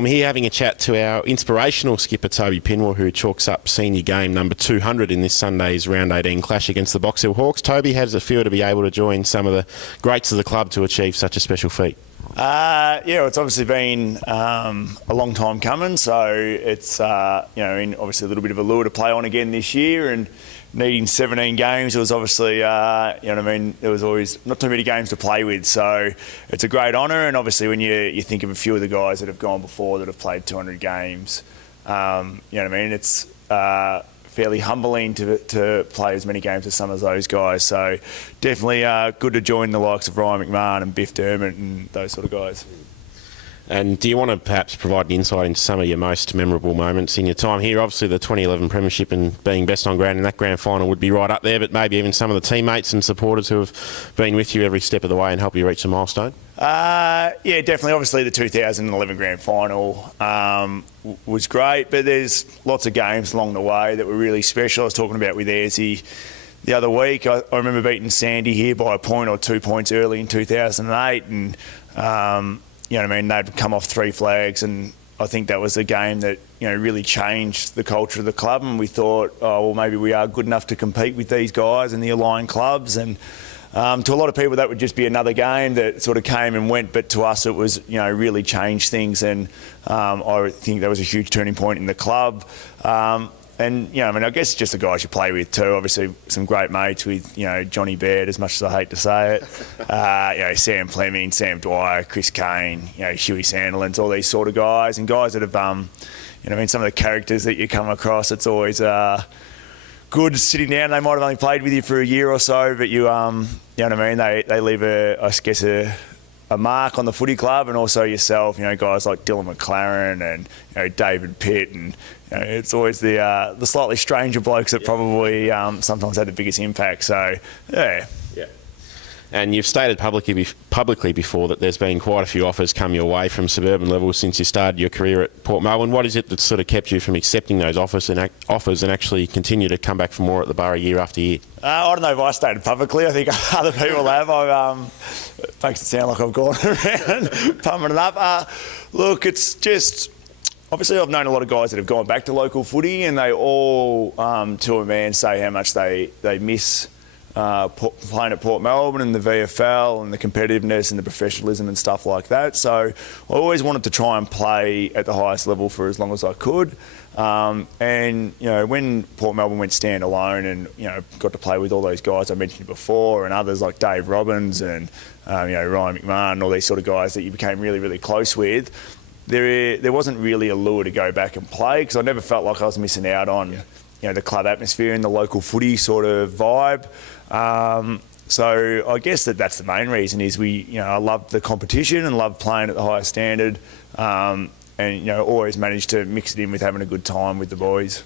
I'm here having a chat to our inspirational skipper, Toby Pinwill, who chalks up senior game number 200 in this Sunday's Round 18 clash against the Box Hill Hawks. Toby, how does it feel to be able to join some of the greats of the club to achieve such a special feat? It's obviously been a long time coming, so it's obviously a little bit of a lure to play on again this year, and needing 17 games, it was obviously there was always not too many games to play with, so it's a great honour. And obviously when you think of a few of the guys that have gone before that have played 200 games, it's fairly humbling to play as many games as some of those guys. So definitely good to join the likes of Ryan McMahon and Biff Dermott and those sort of guys. And do you want to perhaps provide an insight into some of your most memorable moments in your time here? Obviously the 2011 Premiership and being best on ground in that grand final would be right up there, but maybe even some of the teammates and supporters who have been with you every step of the way and helped you reach the milestone? Definitely. Obviously the 2011 grand final was great, but there's lots of games along the way that were really special. I was talking about with Ayresy the other week. I remember beating Sandy here by a point or 2 points early in 2008, and they'd come off 3 flags, and I think that was a game that really changed the culture of the club, and we thought, maybe we are good enough to compete with these guys and the aligned clubs. And to a lot of people that would just be another game that sort of came and went, but to us it was really changed things, and I think that was a huge turning point in the club. I guess it's just the guys you play with too. Obviously, some great mates with, Johnny Baird, as much as I hate to say it. Sam Fleming, Sam Dwyer, Chris Kane, Huey Sandilands, all these sort of guys. And guys that have, some of the characters that you come across, it's always good sitting down. They might have only played with you for a year or so, but they leave a mark on the footy club, and also yourself, guys like Dylan McLaren and David Pitt, and it's always the slightly stranger blokes that probably sometimes had the biggest impact. So, yeah. And you've stated publicly before that there's been quite a few offers come your way from suburban levels since you started your career at Port Melbourne. What is it that sort of kept you from accepting those offers and actually continue to come back for more at the Borough year after year? I don't know if I stated publicly. I think other people have. It makes it sound like I've gone around pumping it up. Look, it's just... Obviously, I've known a lot of guys that have gone back to local footy, and they all, to a man, say how much they miss playing at Port Melbourne and the VFL and the competitiveness and the professionalism and stuff like that. So I always wanted to try and play at the highest level for as long as I could. When Port Melbourne went standalone and, got to play with all those guys I mentioned before, and others like Dave Robbins and, Ryan McMahon and all these sort of guys that you became really, really close with, there wasn't really a lure to go back and play, because I never felt like I was missing out on the club atmosphere and the local footy sort of vibe. So I guess that's the main reason is I love the competition and love playing at the highest standard, and always managed to mix it in with having a good time with the boys.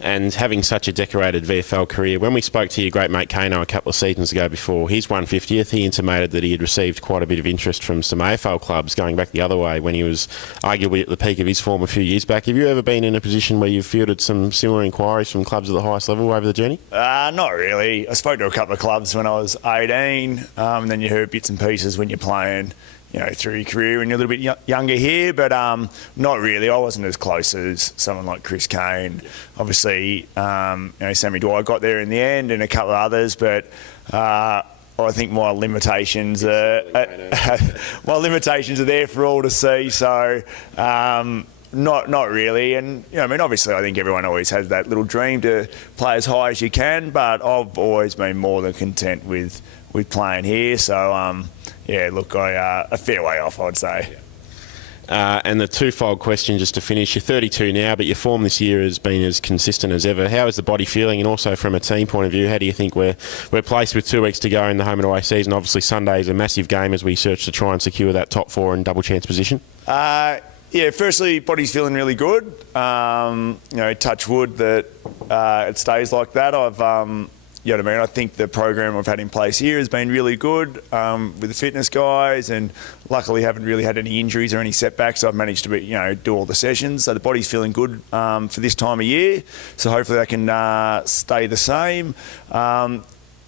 And having such a decorated VFL career, when we spoke to your great mate Kano a couple of seasons ago before his 150th, he intimated that he had received quite a bit of interest from some AFL clubs going back the other way when he was arguably at the peak of his form a few years back. Have you ever been in a position where you've fielded some similar inquiries from clubs at the highest level over the journey? Not really. I spoke to a couple of clubs when I was 18, and then you heard bits and pieces when you're playing through your career and you're a little bit younger here, but not really. I wasn't as close as someone like Chris Kane. Obviously, Sammy Dwyer got there in the end, and a couple of others, but I think my limitations are there for all to see. So not really. And obviously, I think everyone always has that little dream to play as high as you can, but I've always been more than content with playing here. So a fair way off, I'd say. And the twofold question just to finish, you're 32 now, but your form this year has been as consistent as ever. How is the body feeling? And also from a team point of view, how do you think we're placed with 2 weeks to go in the home and away season? Obviously Sunday is a massive game as we search to try and secure that top 4 and double chance position. Firstly, body's feeling really good. Touch wood that it stays like that. I think the program we've had in place here has been really good with the fitness guys, and luckily haven't really had any injuries or any setbacks. So I've managed to do all the sessions. So the body's feeling good for this time of year. So hopefully that can stay the same.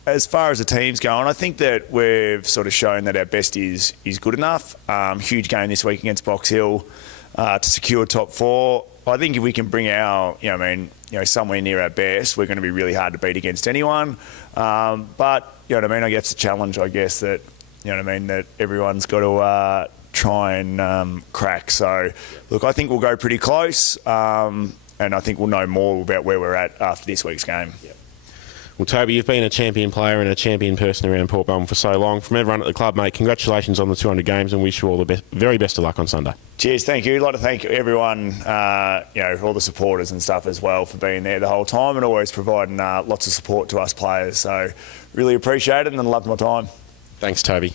As far as the team's going, I think that we've sort of shown that our best is good enough. Huge game this week against Box Hill. to secure top 4. I think if we can bring our, somewhere near our best, we're going to be really hard to beat against anyone. But, I guess the challenge, that, that everyone's got to try and crack. So, look, I think we'll go pretty close, and I think we'll know more about where we're at after this week's game. Yep. Well, Toby, you've been a champion player and a champion person around Port Melbourne for so long. From everyone at the club, mate, congratulations on the 200 games and wish you all the very best of luck on Sunday. Cheers, thank you. I'd like to thank everyone, all the supporters and stuff as well for being there the whole time and always providing lots of support to us players. So really appreciate it and loved my time. Thanks, Toby.